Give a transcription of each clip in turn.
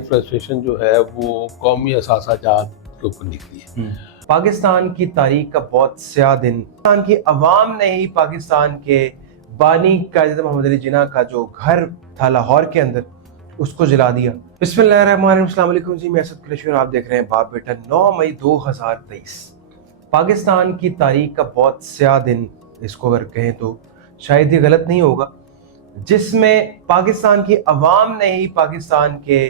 Frustration جو ہے وہ قومی اثاثہ جات کے اوپر نکلی ہے۔ پاکستان کی تاریخ کا بہت سیاہ دن، پاکستان کی عوام نے ہی پاکستان کے بانی قائد محمد علی جناح کا جو گھر تھا لاہور کے اندر اس کو جلا دیا۔ بسم اللہ الرحمن الرحیم، السلام علیکم جی، میں اسد قریشی اور آپ دیکھ رہے ہیں باپ بیٹا۔ 9 مئی 2023 پاکستان کی تاریخ کا بہت سیاہ دن اس کو اگر کہیں تو شاید یہ غلط نہیں ہوگا، جس میں پاکستان کی عوام نے ہی پاکستان کے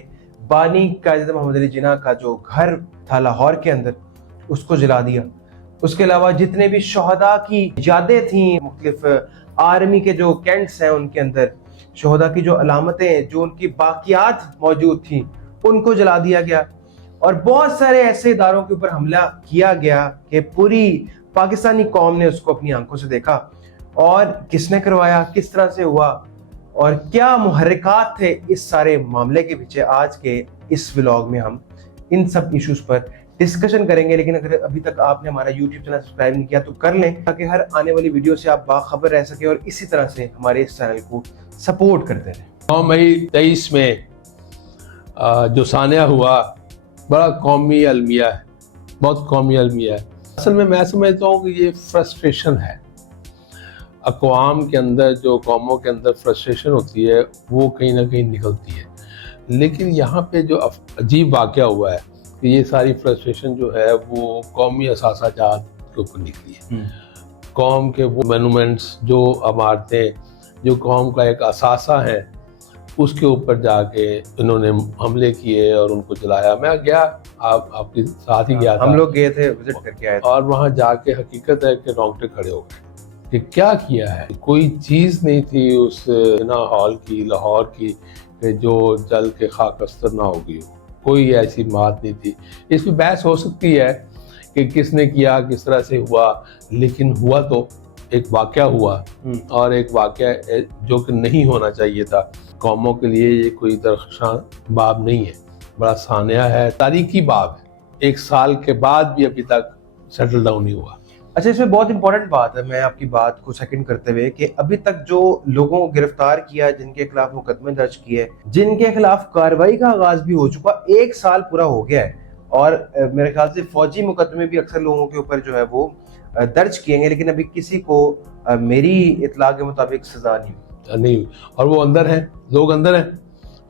بانی قائد محمد علی جناح کا جو گھر تھا لاہور کے اندر اس کو جلا دیا۔ اس کے علاوہ جتنے بھی شہداء کی یادیں تھیں، مختلف آرمی کے جو کینٹس ہیں ان کے اندر شہداء کی جو علامتیں، جو ان کی باقیات موجود تھیں، ان کو جلا دیا گیا۔ اور بہت سارے ایسے اداروں کے اوپر حملہ کیا گیا کہ پوری پاکستانی قوم نے اس کو اپنی آنکھوں سے دیکھا۔ اور کس نے کروایا، کس طرح سے ہوا اور کیا محرکات تھے اس سارے معاملے کے پیچھے، آج کے اس ولاگ میں ہم ان سب ایشوز پر ڈسکشن کریں گے۔ لیکن اگر ابھی تک آپ نے ہمارا یوٹیوب چینل سبسکرائب نہیں کیا تو کر لیں، تاکہ ہر آنے والی ویڈیو سے آپ باخبر رہ سکیں اور اسی طرح سے ہمارے اس چینل کو سپورٹ کرتے رہیں۔ 9 مئی 23 میں جو سانحہ ہوا بڑا قومی المیہ ہے، بہت قومی المیہ ہے۔ اصل میں سمجھتا ہوں کہ یہ فرسٹریشن ہے، اقوام کے اندر جو قوموں کے اندر فرسٹریشن ہوتی ہے وہ کہیں نہ کہیں نکلتی ہے۔ لیکن یہاں پہ جو عجیب واقعہ ہوا ہے کہ یہ ساری فرسٹریشن جو ہے وہ قومی اثاثہ جات کے اوپر نکلی ہے۔ قوم کے وہ مینومنٹس، جو عمارتیں جو قوم کا ایک اثاثہ ہیں، اس کے اوپر جا کے انہوں نے حملے کیے اور ان کو جلایا۔ میں گیا، آپ کے ساتھ ہی گیا تھا، ہم لوگ گئے تھے، وزٹ کر کے آئے تھے، اور وہاں جا کے حقیقت ہے کہ رونگٹے کھڑے ہو گئے کہ کیا کیا ہے۔ کوئی چیز نہیں تھی اس سنا ہال کی، لاہور کی، کہ جو جل کے خاک استر نہ ہو گئی ہو۔ کوئی ایسی بات نہیں تھی۔ اس میں بحث ہو سکتی ہے کہ کس نے کیا، کس طرح سے ہوا، لیکن ہوا تو ایک واقعہ ہوا، اور ایک واقعہ جو کہ نہیں ہونا چاہیے تھا۔ قوموں کے لیے یہ کوئی درخشاں باب نہیں ہے، بڑا سانحہ ہے، تاریخی باب ہے۔ 1 سال کے بعد بھی ابھی تک سیٹل ڈاؤن نہیں ہوا۔ اچھا، اس میں بہت امپورٹنٹ بات ہے، میں آپ کی بات کو سیکنڈ کرتے ہوئے، کہ ابھی تک جو لوگوں کو گرفتار کیا، جن کے خلاف مقدمے درج کیے، جن کے خلاف کارروائی کا آغاز بھی ہو چکا، 1 سال پورا ہو گیا ہے، اور میرے خیال سے فوجی مقدمے بھی اکثر لوگوں کے اوپر جو ہے وہ درج کیے گئے، لیکن ابھی کسی کو میری اطلاع کے مطابق سزا نہیں ہوئی۔ اور وہ اندر ہیں، لوگ اندر ہیں،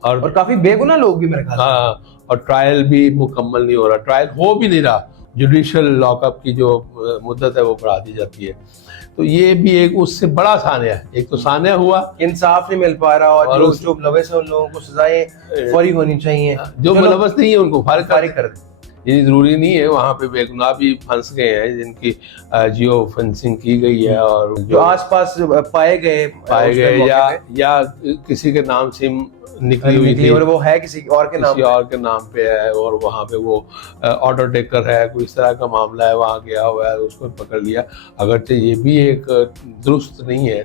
اور کافی بے گناہ لوگ بھی میرے خیال سے۔ ہاں، اور ٹرائل بھی مکمل نہیں ہو رہا، ٹرائل ہو بھی نہیں رہا، جوڈیشل لاک اپ کی جو مدت ہے وہ بڑھا دی جاتی ہے۔ تو یہ بھی ایک اس سے بڑا سانحہ ہے۔ ایک تو سانحہ ہوا، انصاف نہیں مل پا رہا، اور جو ملوث ہیں ان لوگوں کو سزائیں فوری ہونی چاہیے، جو ملوث نہیں ہے ان کو فارغ کر دیں۔ یہ ضروری نہیں ہے، وہاں پہ بے گناہ بھی پھنس گئے ہیں جن کی جیو فنسنگ کی گئی ہے، اور جو آس پاس پائے گئے یا کسی کے نام سم نکلی ہوئی تھی، اور وہ ہے کسی اور کے نام پہ ہے، اور وہاں پہ وہ آرڈر ٹیکر ہے، کوئی اس طرح کا معاملہ ہے، وہاں گیا ہوا ہے، اس کو پکڑ لیا۔ اگرچہ یہ بھی ایک درست نہیں ہے،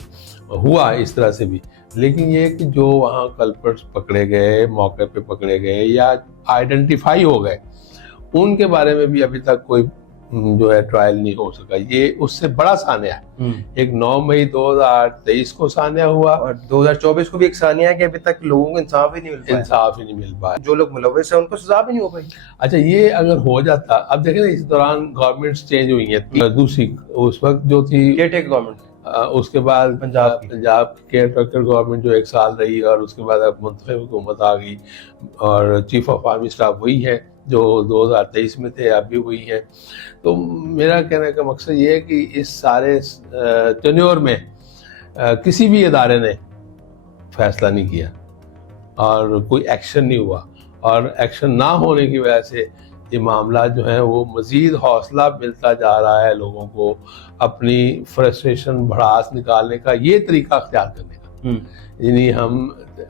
ہوا اس طرح سے بھی، لیکن یہ کہ جو وہاں کلپرٹس پکڑے گئے، موقع پہ پکڑے گئے یا آئیڈینٹیفائی ہو گئے، ان کے بارے میں بھی ابھی تک کوئی جو ہے ٹرائل نہیں ہو سکا۔ یہ اس سے بڑا سانحہ ہے۔ ایک 9 مئی 2023 کو سانحہ ہوا، اور 2024 کو بھی ایک سانحہ ہے کہ ابھی تک لوگوں کو انصاف ہی نہیں مل پایا، جو لوگ ملوث ہیں ان کو سزا بھی نہیں ہو پائی۔ اچھا، یہ اگر ہو جاتا، اب دیکھیں نا اس دوران گورنمنٹس چینج ہوئی ہیں، دوسری اس وقت جو تھی گورنمنٹ، اس کے بعد پنجاب کیئر ٹیکر گورنمنٹ جو 1 سال رہی، اور اس کے بعد اب منتخب حکومت آ گئی، اور چیف آف آرمی اسٹاف وہی ہے جو 2023 میں تھے، اب بھی وہی ہے۔ تو میرا کہنے کا مقصد یہ ہے کہ اس سارے ٹینیور میں کسی بھی ادارے نے فیصلہ نہیں کیا، اور کوئی ایکشن نہیں ہوا، اور ایکشن نہ ہونے کی وجہ سے یہ معاملات جو ہیں وہ مزید حوصلہ ملتا جا رہا ہے لوگوں کو اپنی فرسٹریشن بھڑاس نکالنے کا، یہ طریقہ اختیار کرنے کا۔ یعنی ہم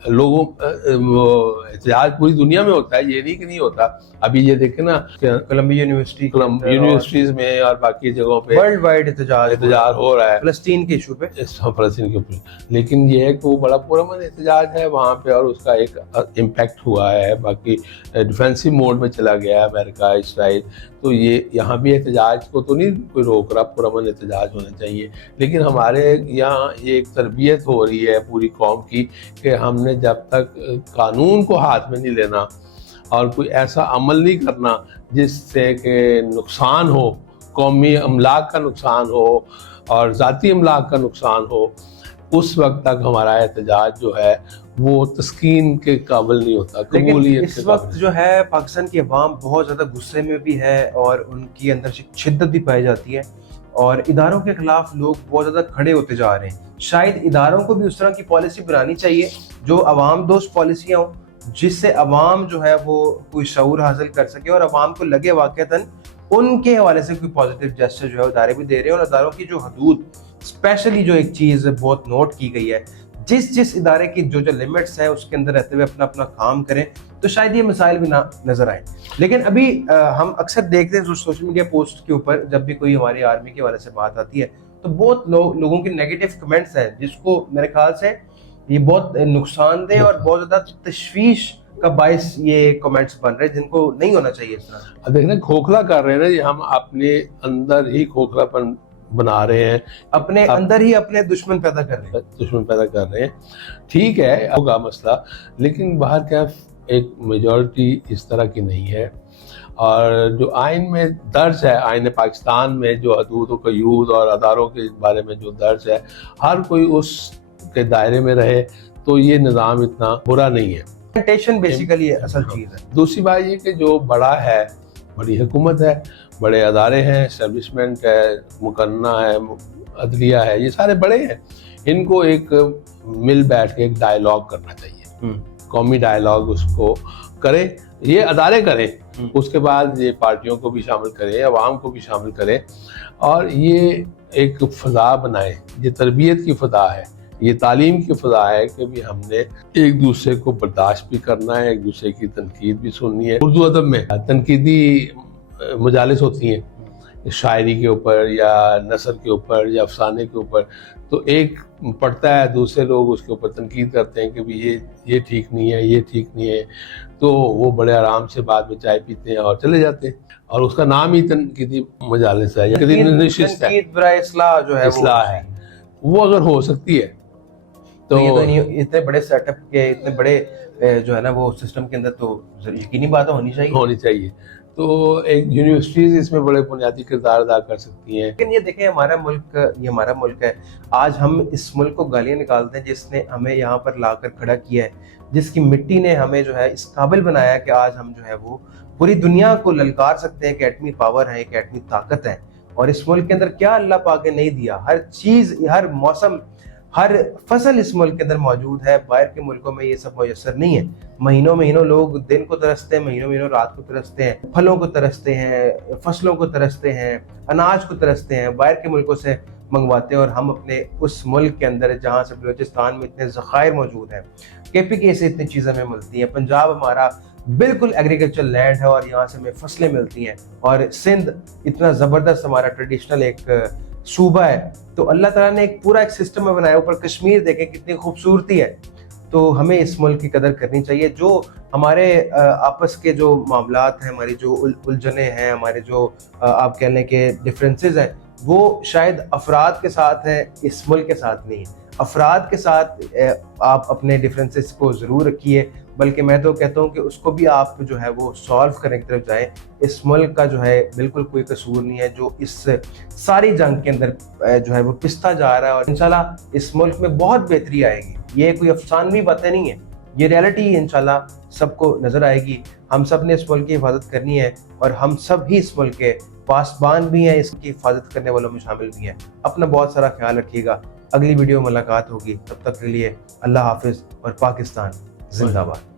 لوگوں احتجاج پوری دنیا میں ہوتا ہے، یہ نہیں کہ نہیں ہوتا۔ ابھی یہ دیکھیں نا، کولمبیا یونیورسٹیز میں اور باقی جگہوں پہ ورلڈ وائڈ احتجاج ہو رہا ہے فلسطین کے ایشو پہ، فلسطین کے اوپر، لیکن یہ ہے کہ وہ بڑا پرامن احتجاج ہے وہاں پہ، اور اس کا ایک امپیکٹ ہوا ہے۔ باقی ڈیفینسو موڈ میں چلا گیا ہے امریکہ، اسرائیل، تو یہ یہاں بھی احتجاج کو تو نہیں کوئی روک رہا، پرامن احتجاج ہونا چاہیے۔ لیکن ہمارے یہاں یہ ایک تربیت ہو رہی ہے پوری قوم کی کہ ہم نے جب تک قانون کو ہاتھ میں نہیں لینا، اور کوئی ایسا عمل نہیں کرنا جس سے کہ نقصان ہو، قومی املاک کا نقصان ہو اور ذاتی املاک کا نقصان ہو، اس وقت تک ہمارا احتجاج جو ہے وہ تسکین کے قابل نہیں ہوتا، قبولیت اس کے وقت قابل۔ جو ہے پاکستان کی عوام بہت زیادہ غصے میں بھی ہے اور ان کی اندر شدت بھی پائی جاتی ہے، اور اداروں کے خلاف لوگ بہت زیادہ کھڑے ہوتے جا رہے ہیں۔ شاید اداروں کو بھی اس طرح کی پالیسی بنانی چاہیے جو عوام دوست پالیسیاں ہوں، جس سے عوام جو ہے وہ کوئی شعور حاصل کر سکے اور عوام کو لگے واقعتاً ان کے حوالے سے کوئی پازیٹیو جسچر جو ہے ادارے بھی دے رہے ہیں، اور اداروں کی جو حدود اسپیشلی جو ایک چیز بہت نوٹ کی گئی ہے، جس ادارے کی جو لمٹس ہیں اس کے اندر رہتے ہوئے اپنا کام کریں، تو شاید یہ مسائل بھی نہ نظر آئیں۔ لیکن ابھی ہم اکثر دیکھتے ہیں سوشل میڈیا پوسٹ کے اوپر جب بھی کوئی ہماری آرمی کے حوالے سے بات آتی ہے تو بہت لوگوں کے نیگیٹو کمنٹس ہیں، جس کو میرے خیال سے یہ بہت نقصان دہ اور بہت زیادہ تشویش کا باعث یہ کمنٹس بن رہے ہیں، جن کو نہیں ہونا چاہیے اس طرح۔ اب دیکھنا کھوکھلا کر رہے ہیں نا، یہ ہم اپنے اندر ہی کھوکھلا پن بنا رہے ہیں، اپنے اندر ہی اپنے دشمن پیدا کر رہے ہیں۔ دشمن پیدا کر رہے ہیں۔ ٹھیک ہے، ہوگا مسئلہ، لیکن باہر کیا ایک میجورٹی اس طرح کی نہیں ہے، اور جو آئین میں درج ہے، آئین پاکستان میں جو حدود و قیود اور اداروں کے بارے میں جو درج ہے، ہر کوئی اس کے دائرے میں رہے تو یہ نظام اتنا برا نہیں ہے۔ بیسیکلی اصل چیز ہے۔ دوسری بات یہ کہ جو بڑا ہے، بڑی حکومت ہے، بڑے ادارے ہیں، اسٹیبلشمنٹ ہے، مقننہ ہے، عدلیہ ہے، یہ سارے بڑے ہیں، ان کو ایک مل بیٹھ کے ایک ڈائیلاگ کرنا چاہیے، قومی ڈائیلاگ اس کو کرے، یہ ادارے کریں، اس کے بعد یہ پارٹیوں کو بھی شامل کریں، عوام کو بھی شامل کریں، اور یہ ایک فضا بنائیں، یہ تربیت کی فضا ہے، یہ تعلیم کی فضا ہے کہ بھی ہم نے ایک دوسرے کو برداشت بھی کرنا ہے، ایک دوسرے کی تنقید بھی سننی ہے۔ اردو ادب میں تنقیدی مجالس ہوتی ہیں، شاعری کے اوپر یا نثر کے اوپر یا افسانے کے اوپر، تو ایک پڑھتا ہے، دوسرے لوگ اس کے اوپر تنقید کرتے ہیں کہ بھی یہ ٹھیک نہیں ہے، یہ ٹھیک نہیں ہے، تو وہ بڑے آرام سے بعد میں چائے پیتے ہیں اور چلے جاتے ہیں، اور اس کا نام ہی تنقیدی مجالس ہے یا نشست ہے، تنقید برائے اصلاح جو ہے اصلاح ہے، وہ اگر ہو سکتی ہے تو اتنے بڑے سیٹ اپ کے، اتنے بڑے جو ہے نا وہ سسٹم کے اندر تو یقینی بات ہونی چاہیے۔ تو ایک یونیورسٹیز اس میں بڑے بنیادی کردار ادا کر سکتی ہیں۔ لیکن یہ دیکھیں، ہمارا ملک ہے، آج ہم اس ملک کو گالیاں نکالتے ہیں جس نے ہمیں یہاں پر لا کر کھڑا کیا ہے، جس کی مٹی نے ہمیں جو ہے اس قابل بنایا کہ آج ہم جو ہے وہ پوری دنیا کو للکار سکتے ہیں کہ ایٹمی پاور ہے، ایک ایٹمی طاقت ہے، اور اس ملک کے اندر کیا اللہ پاک نے نہیں دیا، ہر چیز، ہر موسم، ہر فصل اس ملک کے اندر موجود ہے۔ باہر کے ملکوں میں یہ سب میسر نہیں ہے، مہینوں لوگ دن کو ترستے ہیں، مہینوں رات کو ترستے ہیں، پھلوں کو ترستے ہیں، فصلوں کو ترستے ہیں، اناج کو ترستے ہیں، باہر کے ملکوں سے منگواتے ہیں، اور ہم اپنے اس ملک کے اندر جہاں سے بلوچستان میں اتنے ذخائر موجود ہیں، KPK سے اتنی چیزیں ہمیں ملتی ہیں، پنجاب ہمارا بالکل ایگریکلچر لینڈ ہے اور یہاں سے ہمیں فصلیں ملتی ہیں، اور سندھ اتنا زبردست ہمارا ٹریڈیشنل ایک صوبہ ہے، تو اللہ تعالیٰ نے ایک پورا ایک سسٹم میں بنایا، اوپر کشمیر دیکھیں کتنی خوبصورتی ہے، تو ہمیں اس ملک کی قدر کرنی چاہیے۔ جو ہمارے آپس کے جو معاملات ہیں، ہماری جو الجھنیں ہیں، ہمارے جو آپ کہہ لیں کہ ڈفرینسز ہیں، وہ شاید افراد کے ساتھ ہیں، اس ملک کے ساتھ نہیں ہے۔ افراد کے ساتھ آپ اپنے ڈفرینسز کو ضرور رکھیے، بلکہ میں تو کہتا ہوں کہ اس کو بھی آپ جو ہے وہ سالو کرنے کی طرف جائیں۔ اس ملک کا جو ہے بالکل کوئی قصور نہیں ہے جو اس ساری جنگ کے اندر جو ہے وہ پستا جا رہا ہے، اور انشاءاللہ اس ملک میں بہت بہتری آئے گی۔ یہ کوئی افسانوی باتیں نہیں ہیں، یہ ریالٹی انشاءاللہ سب کو نظر آئے گی۔ ہم سب نے اس ملک کی حفاظت کرنی ہے، اور ہم سب ہی اس ملک کے پاسبان بھی ہیں، اس کی حفاظت کرنے والوں میں شامل بھی ہیں۔ اپنا بہت سارا خیال رکھیے گا، اگلی ویڈیو ملاقات ہوگی، تب تک کے لیے اللہ حافظ، اور پاکستان زندہ باد۔